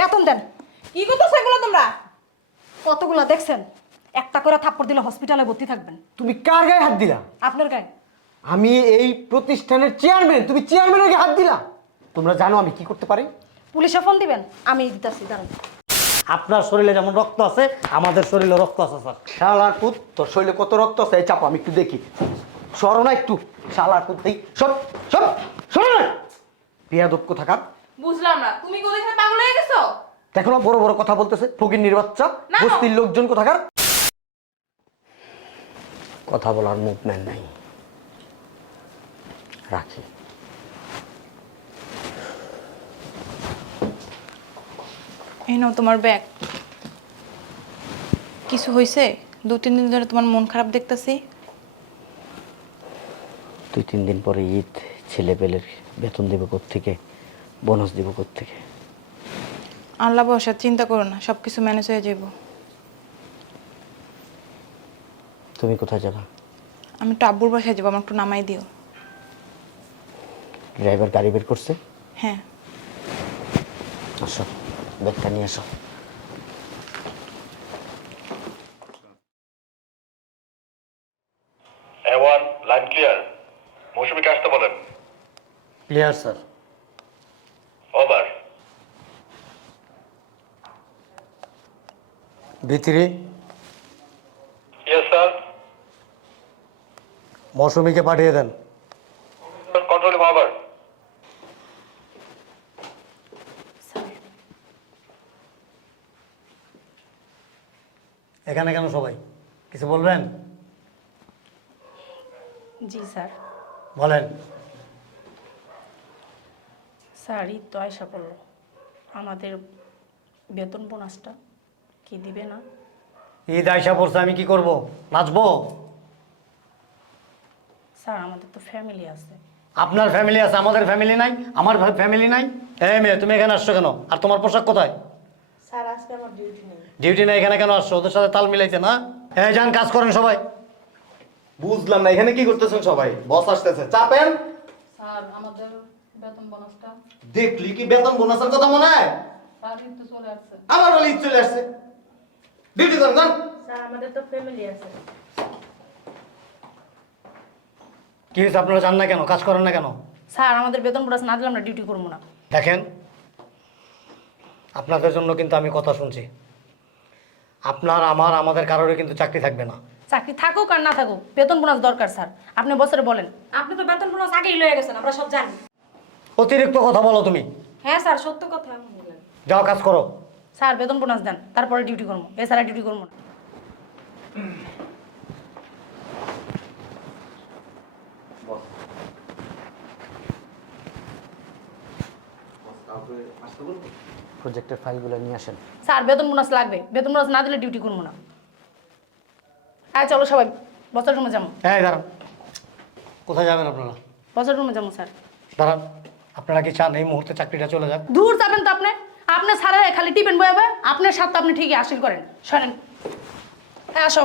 বেতন দেন। কি করতেছো এগুলো তোমরা? কতগুলো দেখছেন? একটা করে থাপ্পড় দিলে হসপিটালে ভর্তি থাকবেন। তুমি কার গায়ে হাত দিলা? আপনার গায়ে। আমি এই প্রতিষ্ঠানের চেয়ারম্যান তুমি চেয়ারম্যানের গায়ে হাত দিলা? তোমরা জানো আমি কি করতে পারি? পুলিশে ফোন দিবেন আমি দিতেছি দাঁড়ান। আপনার শরীরে যেমন রক্ত আছে আমাদের শরীরে রক্ত আছে স্যার। শালার পুত তোর শরীরে কত রক্ত আছে? এই চাপো আমি একটু দেখি। সরো না একটু। শালার পুত দেই সর সর সর না। বিয়াদব কোথাকার? বুঝলাম না। তুমি কি ওদের সাথে পাগল হয়ে গেছো? দেখো না বড় বড় কথা বলতেছে ফকির নির্বাচ্চা না। বস্তির লোকজন কোথাকার? কথা বলার মুভমেন্ট নাই। রাখি। এই নাও তোমার ব্যাগ। কিছু হয়েছে দু তিন দিন ধরে তোমার মন খারাপ দেখতেছি। দুই তিন দিন পরে ঈদ ছেলে পেলের বেতন দেবো থেকে বোনাস দিব থেকে আল্লাহ বসা চিন্তা করো না সব কিছু ম্যানেজ হয়ে যাব তুমি কোথায় যাবা? আমি একটু আব্বুর বাসায় যাব আমার একটু নামাই দিও। ড্রাইভার গাড়ি বের করছে? হ্যাঁ। আসো ব্যাগটা নিয়ে আসো। Line clear. মৌসুমীকে আসতে বলেন। Clear sir. ভিতরে মৌসুমীকে পাঠিয়ে দেন। কন্ট্রোল এখানে কেন সবাই? কিছু বলবেন? জি স্যার। বলেন। স্যার ঈদ তো আয়সা পড়ল। আমাদের বেতন বোনাসটা। কি দিবে না? ঈদ আইসা পড়ছে আমি কি করব? নাচবো? স্যার আমাদের তো ফ্যামিলি আছে। আপনার ফ্যামিলি আছে আমাদের ফ্যামিলি নাই আমার ফ্যামিলি নাই। এই মেয়ে তুমি এখানে আসছো কেন? আর তোমার পোশাক কোথায়? স্যার আজকে আমার ডিউটি নেই। ডিউটি নাই এখানে কেন আসছো? ওদের সাথে তাল মিলাইতে না? এই যান কাজ করেন সবাই। বুঝলাম না এখানে কি করতেছেন সবাই? বস আসতেছে। চাপেন স্যার আমাদের বেতন বোনাসটা দেখলি কি বেতন বোনাসের কথা মনে হয়? চলে আসছে। আমার বলে ঈদ চলে আসছে। ডিউটি করেন যান স্যার আমাদের তো ফ্যামিলি আছে কি হয়েছে আপনারা জান না কেন? কাজ করেন না কেন? স্যার আমাদের বেতন বোনাস না দিলে আমরা ডিউটি করব না। দেখেন আপনাদের জন্য কিন্তু আমি কথা শুনছি। আপনার আমার আমাদের কারোরই কিন্তু চাকরি থাকবে না। চাকরি থাকুক আর না থাকুক বেতন বোনাস দরকার স্যার। আপনি বছরে বলেন। আপনি তো বেতন বোনাস আগেই লয়ে গেছেন আমরা সব জানি। অতিরিক্ত কথা বলো তুমি। হ্যাঁ স্যার সত্য কথা যাও কাজ করো। স্যার বেতন বোনাস দেন তারপরে ডিউটি করব। এছাড়া ডিউটি করব না। প্রজেক্টের ফাইলগুলো নিয়ে আসেন। স্যার বেতন বোনাস লাগবে। বেতন বোনাস না দিলে ডিউটি করব না। হ্যাঁ চলো সবাই। বছর রুমে যাব। হ্যাঁ দাঁড়ান। কোথায় যাবেন আপনারা? বছর রুমে যাব স্যার। দাঁড়ান। আপনারা কি চান এই মুহূর্তে চাকরিটা চলে যাক? দূর যাবেন তো আপনি। আপনার স্যারের খালি টিপেন বয়ে বয়ে আপনার সাথে আপনি ঠিকই হাসিল করেন। শোনেন হ্যাঁ আসো।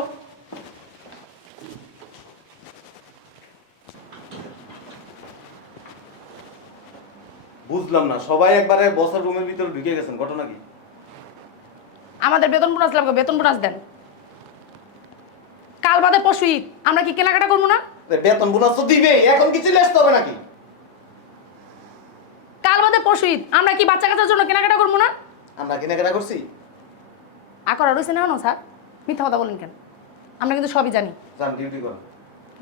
বুঝলাম না সবাই একবারে বসের রুমের ভিতরে ঢুকে গেছেন ঘটনা কি? আমাদের বেতন বোনাস লাগবে বেতন বোনাস দেন। কাল বাদে পশু ঈদ আমরা কি কেনাকাটা করব না? বেতন বোনাস তো দিবে এখন কিছু আসতে হবে নাকি? কাল বাদে পশু ঈদ। আমরা কি বাচ্চা কাচ্চার জন্য কেনাকাটা করব না? আমরা কেনাকাটা করছি। আকরা রয়েছে না না স্যার? মিথ্যা কথা বলেন কেন? আমরা কিন্তু সবই জানি। যান ডিউটি করেন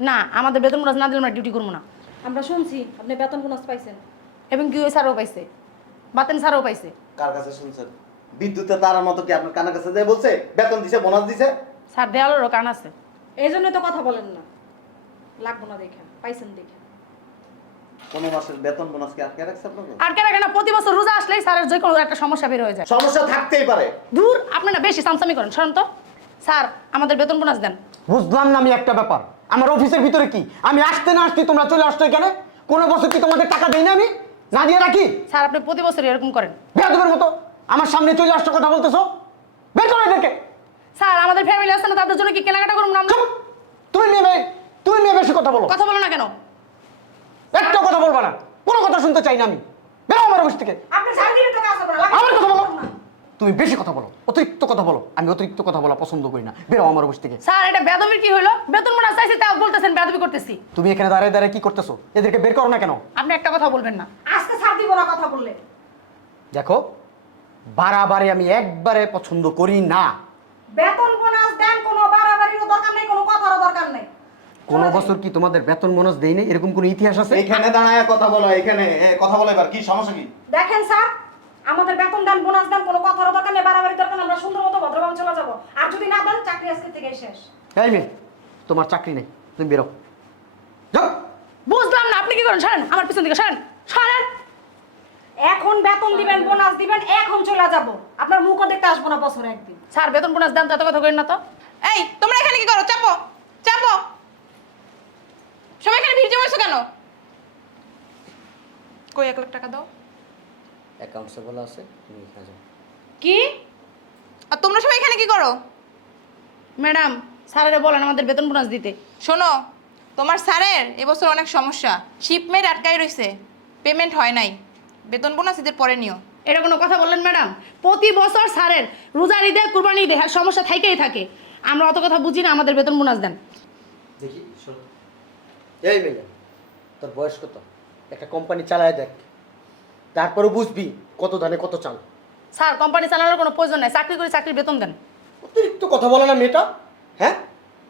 না আমাদের বেতন বোনাস না দিলে আমরা ডিউটি করব না। আমরা শুনছি আপনি বেতন বোনাস পাইছেন। এবং কি ওই স্যারও পাইছে। বাতেন স্যারও পাইছে। কার কাছে শুনছেন? বিদ্যুতের তারার মতো কি আপনার কানের কাছে যায় বলছে? বেতন দিছে বোনাস দিছে? স্যার দেওয়ালেরও কান আছে। এই জন্য তো কথা বলেন না। লাগবো না দেখেন পাইছেন দেখেন। কোনো মাসের বেতন বোনাস কি আটকে রাখছে আপনাকে? আর কেন কেন প্রতি বছর রোজা আসলেই স্যারের যে কোনো একটা সমস্যা বের হয়ে যায়। সমস্যা থাকতেই পারে। দূর আপনি না বেশি সামসামি করেন স্যার আমাদের বেতন বোনাস দেন। বুঝলাম না আমি একটা ব্যাপার। আমার অফিসের ভিতরে কি? আমি আসতে না আসতে তোমরা চলে আসছো এখানে? কোনো বছর কি তোমাদের টাকা দেই না আমি? না দিয়ে রাখি? স্যার আপনি প্রতি বছর এরকম করেন। বেয়াদবের মতো। আমার সামনে চলে আসছো কথা বলতেছো? বের করো এদেরকে। স্যার আমাদের ফ্যামিলি আছে না তাদের জন্য কি কেনাকাটা করব না আমরা? চুপ! তুমি নিয়ে বে- তুমি নিয়ে বেশি কথা বলো। কথা বলো না কেন? একটা কথা বলবা না। কোনো কথা শুনতে চাই না আমি। বেরো আমার অফিস থেকে। আমার কথা বলো। তুমি বেশি কথা বলো অতিরিক্ত কথা বলো। আমি অতিরিক্ত কথা বলা পছন্দ করি না। বেরো আমার অফিস থেকে। স্যার এটা বেদবির কি হলো বেতন বোনাস চাইছি তাও বলতেছেন বেদবি করতেছি। তুমি এখানে দাঁড়ায় দাঁড়িয়ে কি করতেছো? এদেরকে বের করো না কেন? আপনি একটা কথা বলবেন না। আজকে ছাড় দিব না কথা বললে। দেখো বাড়াবাড়ি আমি একবারে পছন্দ করি না। বেতন বোনাস দেন কোনো বাড়াবাড়িরও দরকার নেই কোনো কথারও দরকার নেই। কোনো বছর কি তোমাদের বেতন বোনাস দেই নাই? এরকম কোনো ইতিহাস আছে? এখানে দাঁড়ায় কথা বলো এখানে এ, কথা বলো এবার কি সমস্যা কি? দেখেন স্যার আমাদের বেতন দেন বোনাস দেন কোনো কথারও দরকার নেই বাড়াবাড়ি দরকার নেই, আমরা সুন্দর মতো ভদ্রভাবে চলে যাব। আর যদি না দেন চাকরি আজকে থেকে শেষ। এই মেয়ে তোমার চাকরি নেই তুমি বেরো। যাও। বুঝলাম না আপনি কি করেন? সরেন আমার পিছন দিকে সরেন সরেন। এখন বেতন দিবেন বোনাস দিবেন এখন চলে যাব। আপনার মুখও দেখতে আসব না বছরে একদিন। স্যার বেতন বোনাস দেন তো এত কথা করেন না তো। এই তোমরা এখানে কি করো? চাপো চাপো। সবাই এখানে ভিড় জমাইছো কেন? কই এক লাখ টাকা দাও। অ্যাকাউন্টসে বলা আছে তুমি এখানে যাও। কি? আর তোমরা সবাই এখানে কি করো? ম্যাডাম স্যারেরা বলেন আমাদের বেতন বোনাস দিতে। শোনো তোমার স্যারের এবছর অনেক সমস্যা। শিপমেন্ট আটকাই রইছে। পেমেন্ট হয় নাই। বেতন বোনাস ঈদের পরে নিও। এটা কোনো কথা বললেন ম্যাডাম? প্রতি বছর স্যারের রোজার ঈদে কুরবানি ঈদে হ্যাঁ, সমস্যা থাকেই থাকে। আমরা অত কথা বুঝি না আমাদের বেতন বোনাস দেন। দেখি শোন। এই মেয়ে তোর বয়স কত? একটা কোম্পানি চালায় দেখ। তারপরে বুঝবি কত ধানে কত চাল। স্যার কোম্পানি চালানোর কোনো প্রয়োজন নাই। চাকরি করে চাকরির বেতন দেন। অতিরিক্ত কথা বলে না মেয়েটা হ্যাঁ?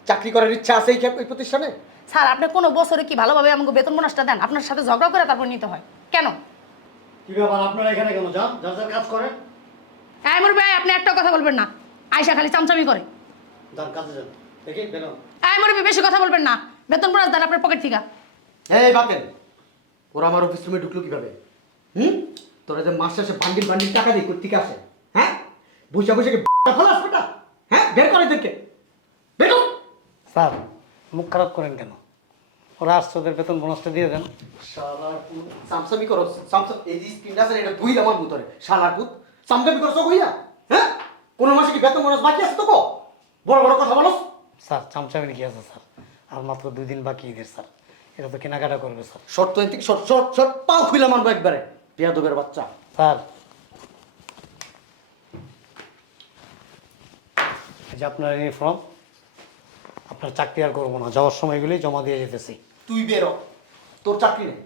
চাকরি করার ইচ্ছা আছে এই প্রতিষ্ঠানে? স্যার আপনি কোনো বছরে কি ভালোভাবে আমাকে বেতন বোনাসটা দেন? আপনার সাথে ঝগড়া করে তারপর নিতে হয়। কেন? কি ব্যাপার? আপনারা এখানে কেন যান? যার যার কাজ করেন। হ্যাঁ মুরব্বী ভাই আপনি একটা কথা বলবেন না। আয়সা খালি চামচামি করে। যান কাজে যান। দেখি বেরোন। হ্যাঁ মুরব্বী বেশি কথা বলবেন না। বেতন বোনাস দেন আপনার পকেট থেকে এই বাতেন ওরা আমার অফিস রুমে ঢুকলো কীভাবে? হুম? তোরা যে মাস শেষে বান্ডিল বান্ডিল টাকা দিয়ে কোথেকে আসে হ্যাঁ? বসে বসে কি ফলাস বেটা? হ্যাঁ? বের করে এদেরকে। বেরো স্যার মুখ খারাপ করেন কেন? ওরা আসছে ওদের বেতন বোনাসটা দিয়ে দেন। শালার পুত সামসামি করো সামসাম এই যে স্ক্রিনটা আছে এটা দুই আমার ভিতরে। শালার পুত সামসামি করছ কইয়া হ্যাঁ? কোন মাসে কি বেতন বোনাস বাকি আছে তো কো? বড় বড় কথা বলো স্যার চামচামিনি কি আছে স্যার? আর মাত্র দুই দিন বাকি ঈদের স্যার। এটা তো কেনাকাটা করবে স্যার। শর্ট তো শর্ট শর্ট শর্ট পাও খুইলা মারবো একবারে পেয়াদবের বাচ্চা। স্যার। এই যে আপনার ইউনিফর্ম আপনার চাকরি আর করব না যাওয়ার সময়গুলি জমা দিয়ে যেতেছি। তুই বেরো। তোর চাকরি নেই।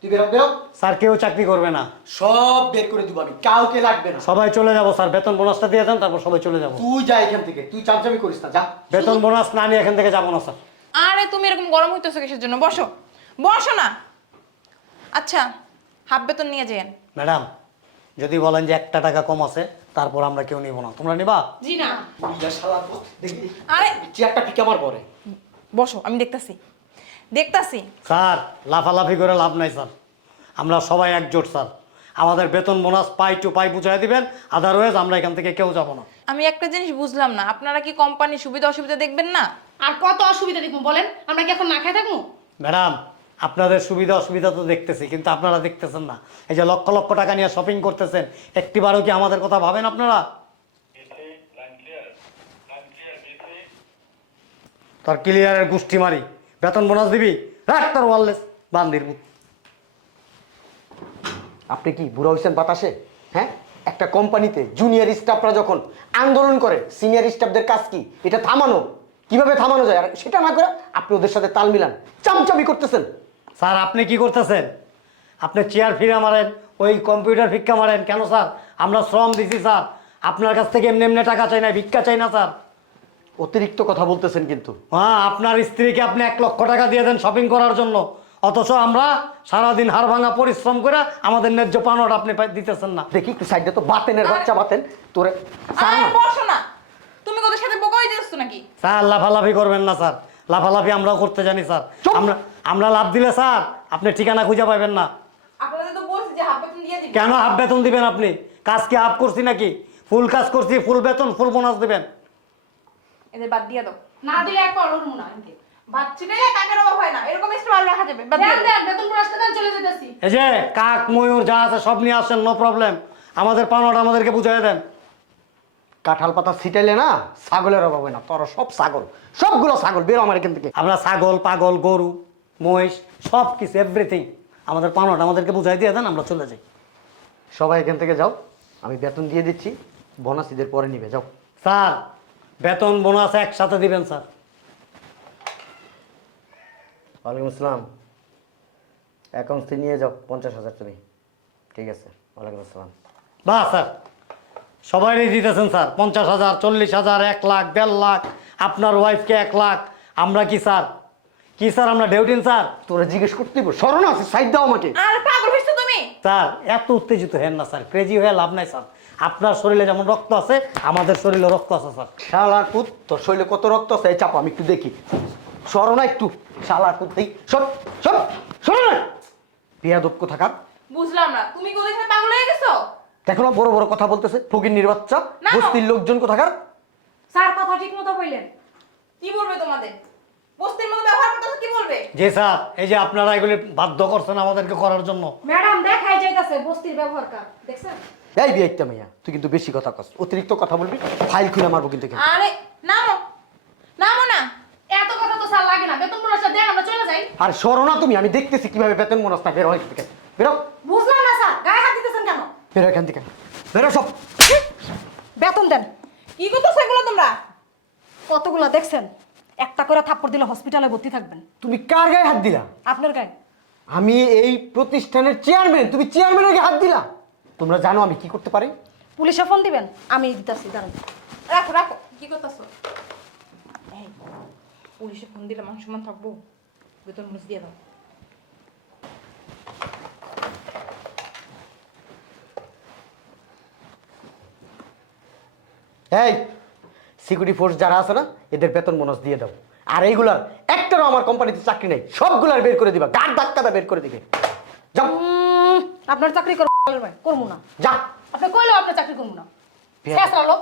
তুই বেরো বেরো। স্যার কেউ চাকরি করবে না। সব বের করে দিব আমি কাউকে লাগবে না। সবাই চলে যাব স্যার। বেতন বোনাসটা দিয়ে দেন তারপর সবাই চলে যাব। তুই যা এখান থেকে তুই চামচামি করিস না যা। বেতন বোনাস না নিয়ে এখান থেকে যাব না স্যার। আরে তুমি এরকম গরম হইতেছো কিসের জন্য? বসো। বসো না। আচ্ছা হাফ বেতন নিয়ে যেন ম্যাডাম যদি বলেন যে একটা টাকা কম আছে তারপর আমরা কেউ নিব না। তোমরা নিবা? জি না। আরে চেয়ারটা ফিকে আমার পরে। বসো আমি দেখতাছি। দেখতাছি। স্যার লাফালাফি করে লাভ নাই স্যার। আমরা সবাই একজোট স্যার। আমাদের বেতন বোনাস পাই টু পাই বুঝাই দিবেন আদারওয়াইজ আমরা এখান থেকে কেউ যাব না। আমি একটা জিনিস বুঝলাম না। আপনারা কি কোম্পানির সুবিধা অসুবিধা দেখবেন না? আর কত অসুবিধা দেখব বলেন? আমরা কি এখন না খাই থাকব? ম্যাডাম আপনাদের সুবিধা অসুবিধা তো দেখতেছি কিন্তু আপনারা দেখতেছেন না। এই যে লক্ষ লক্ষ টাকা নিয়ে শপিং করতেছেন একটিবারও কি আমাদের কথা ভাবেন আপনারা? BC line clear line clear BC তোর ক্লিয়ারের গুষ্টি মারি। বেতন বোনাস দিবি? রাখ তোর ওয়ারলেস বান্দির মুখ। আপনি কি বুড়া হয়েছেন বাতাসে? হ্যাঁ? একটা কোম্পানিতে জুনিয়র স্টাফরা যখন আন্দোলন করে সিনিয়র স্টাফদের কাজ কি? এটা থামানো। কীভাবে থামানো যায়? আর সেটা না করে আপনি ওদের সাথে তাল মিলান। চামচামি করতেছেন। স্যার আপনি কি করতেছেন? আপনি চেয়ার ফিরে মারেন ওই কম্পিউটার ভিক্ষা মারেন। কেন স্যার? আমরা শ্রম দিছি স্যার। আপনার কাছ থেকে এমনি এমনি টাকা চাই না ভিক্ষা চাই না স্যার। অতিরিক্ত কথা বলতেছেন কিন্তু। হ্যাঁ আপনার স্ত্রীকে আপনি এক লক্ষ টাকা দিয়ে দেন শপিং করার জন্য। অথচ আমরা সারাদিন হাড় ভাঙা পরিশ্রম করে আমাদের ন্যায্য পানোটা আপনি পাই- দিতেছেন না। দেখি একটু সাইডে তো বাতেনের বাচ্চা বাতেন তোরে বসো না। তুমি ওদের সাথে বোকা হয়ে যাচ্ছ নাকি? স্যার লাফালাফি করবেন না স্যার। লাফালাফি আমরাও করতে জানি স্যার। চুপ! আমরা আমরা লাভ দিলে স্যার আপনি ঠিকানা খুঁজে পাবেন না। আপনাদের তো বলছি যে হাফ বেতন দিয়ে দিবি কেন হাফ বেতন দিবেন আপনি? কাজ কি হাফ করছি নাকি? ফুল কাজ করছি ফুল বেতন ফুল বোনাস দিবেন। এদের বাদ দিয়ে দাও। না দিলে একবার উঠবো না এনকে। এই যে কাক ময়ূর যা আছে সব নিয়ে আসেন নো প্রবলেম আমাদের পানোটা আমাদেরকে বুঝাই দেন। কাঁঠাল পাতা ছিটাইলে না ছাগলের অভাব হয় না। তোর সব ছাগল। সবগুলো ছাগল বেরো আমার এখান থেকে। আমরা ছাগল পাগল গরু মহিষ সব কিছু এভরিথিং আমাদের পানোটা আমাদেরকে বুঝাই দিয়ে দেন আমরা চলে যাই। সবাই এখান থেকে যাও। আমি বেতন দিয়ে দিচ্ছি। বোনাস ঈদের পরে নিবে যাও। স্যার বেতন বোনাস একসাথে দিবেন স্যার। ওয়ালাইকুম আসসালাম। অ্যাকাউন্টস নিয়ে যাও পঞ্চাশ হাজার তুমি। ঠিক আছে ওয়ালাইকুম আসসালাম। বা স্যার সবাই দিতেছেন স্যার। পঞ্চাশ হাজার চল্লিশ হাজার এক লাখ দেড় লাখ আপনার ওয়াইফকে এক লাখ। আমরা কি স্যার? কি স্যার আমরা ডেউটিন স্যার? তোরা জিজ্ঞেস করতে স্মরণ আছে সাইড দাও আমাকে। আর পাগল হইছো তুমি? স্যার এত উত্তেজিত হেন না স্যার। ক্রেজি হয়ে লাভ নাই স্যার। আপনার শরীরে যেমন রক্ত আছে আমাদের শরীরে রক্ত আছে স্যার। শালার পুত তোর শরীরে কত রক্ত আছে এই চাপা আমি একটু দেখি। সরো না একটু শালার পুত দেই সব সব সরো না। বিয়াদব কোথাকার বুঝলাম না তুমি কোথায় এখানে পাগল হয়ে গেছো? দেখো না বড় বড় কথা বলতেছে ফকির নির্বাচ্চা না। বস্তির লোকজন কোথাকার? স্যার কথা ঠিক মতো বললেন কি বলবে তোমাদের? বস্তির মতো ব্যবহার করতেছো কি বলবে? জি স্যার এই যে আপনারা এগুলি বাধ্য করছেন আমাদেরকে করার জন্য। ম্যাডাম দেখাই যাইতাছে বস্তির ব্যবহার কার দেখছেন? এই মাইয়া তুই কিন্তু বেশি কথা কস অতিরিক্ত কথা বলবি ফাইল খুলে মারবো কিন্তু এখানে। আরে নামো নামো না। এত কথা তো স্যার লাগে না বেতন বোনাসটা দেন আমরা চলে যাই। আর সরো না তুমি আমি দেখতেছি কীভাবে বেতন মনস্তা বের হয় থেকে। বেরো। বুঝলাম না স্যার গায়ে হাত দিতেছেন কেন? বেরো এখান থেকে। বেরো সব। বেতন দেন। কি করতেছো এগুলো তোমরা? কতগুলো দেখছেন? একটা করে থাপ্পড় দিলে হসপিটালে ভর্তি থাকবেন। তুমি কার গায়ে হাত দিলা? আপনার গায়ে। আমি এই প্রতিষ্ঠানের চেয়ারম্যান তুমি চেয়ারম্যানের গায়ে হাত দিলা? তোমরা জানো আমি কি করতে পারি? পুলিশে ফোন দিবেন আমি দিতেছি দাঁড়ান। রাখো রাখো কি করতেছো? পুলিশে ফোন দিলে মান সম্মান থাকব? বেতন বুঝ দিয়ে দাও। এই সিকিউরিটি ফোর্স যারা আছে না এদের বেতন বোনাস দিয়ে দাও। আর এইগুলার একটারও আমার কোম্পানিতে চাকরি নেই। সবগুলার বের করে দিবা। গাড় ধাক্কাটা বের করে দিবে। যাও। আপনার চাকরি করব ভাই করব না। যা। আপনি কইলেও আপনি চাকরি করব না। শেষ লোক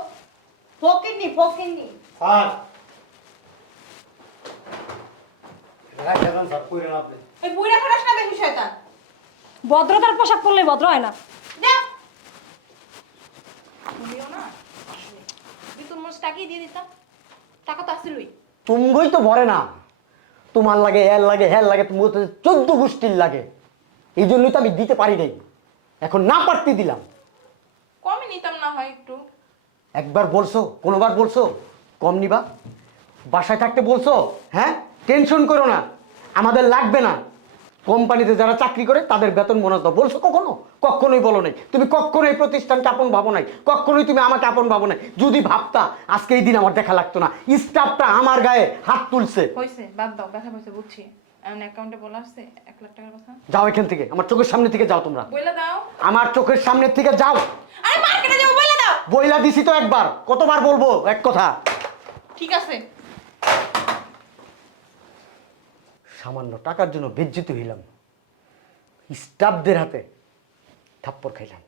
ফকিরনি ফকিরনি স্যার রাখেন স্যার কইরেন আপনি এই বুইরা খারাস না বেশি শয়তান। ভদ্রতার পোশাক পরলে ভদ্র হয় না। যাও তুমিও না? আসলে। বেতন টাকাই দিয়ে দিতাম টাকা তো আসিলই। তুমগই তো ভরে না। তোমার লাগে এর লাগে হ্যার লাগে তুমি চোদ্দ গোষ্ঠীর লাগে। এই জন্যই তো আমি দিতে পারি নাই। এখন না পারতে দিলাম। কমই নিতাম না হয় একটু। একবার বলছো কোনোবার বলছো কম নিবা। বাসায় থাকতে বলছো হ্যাঁ? টেনশন করো না। আমাদের লাগবে না। কোম্পানিতে যারা চাকরি করে তাদের বেতন বোনাস দাও। বলছো কখনো? কখনোই বলো নাই। তুমি কখনোই প্রতিষ্ঠানকে আপন ভাবো নাই। কখনোই তুমি আমাকে আপন ভাবো নাই। যদি ভাবতা আজকে এই দিন আমার দেখা লাগতো না। স্টাফটা আমার গায়ে হাত তুলছে। হয়েছে বাদ দাও ব্যথা পাইছে বুঝছি। এমন অ্যাকাউন্টে বলে আসছে এক লাখ টাকার কথা। যাও এখান থেকে। আমার চোখের সামনে থেকে যাও তোমরা। বইলে দাও। আমার চোখের সামনে থেকে যাও। আরে মার্কেটে যাব বইলে দাও। বইলা দিছি তো একবার। কতবার বলব? এক কথা। ঠিক আছে। সামান্য টাকার জন্য বেজ্জিত হইলাম। স্টাফদের হাতে থাপ্পড় খাইলাম।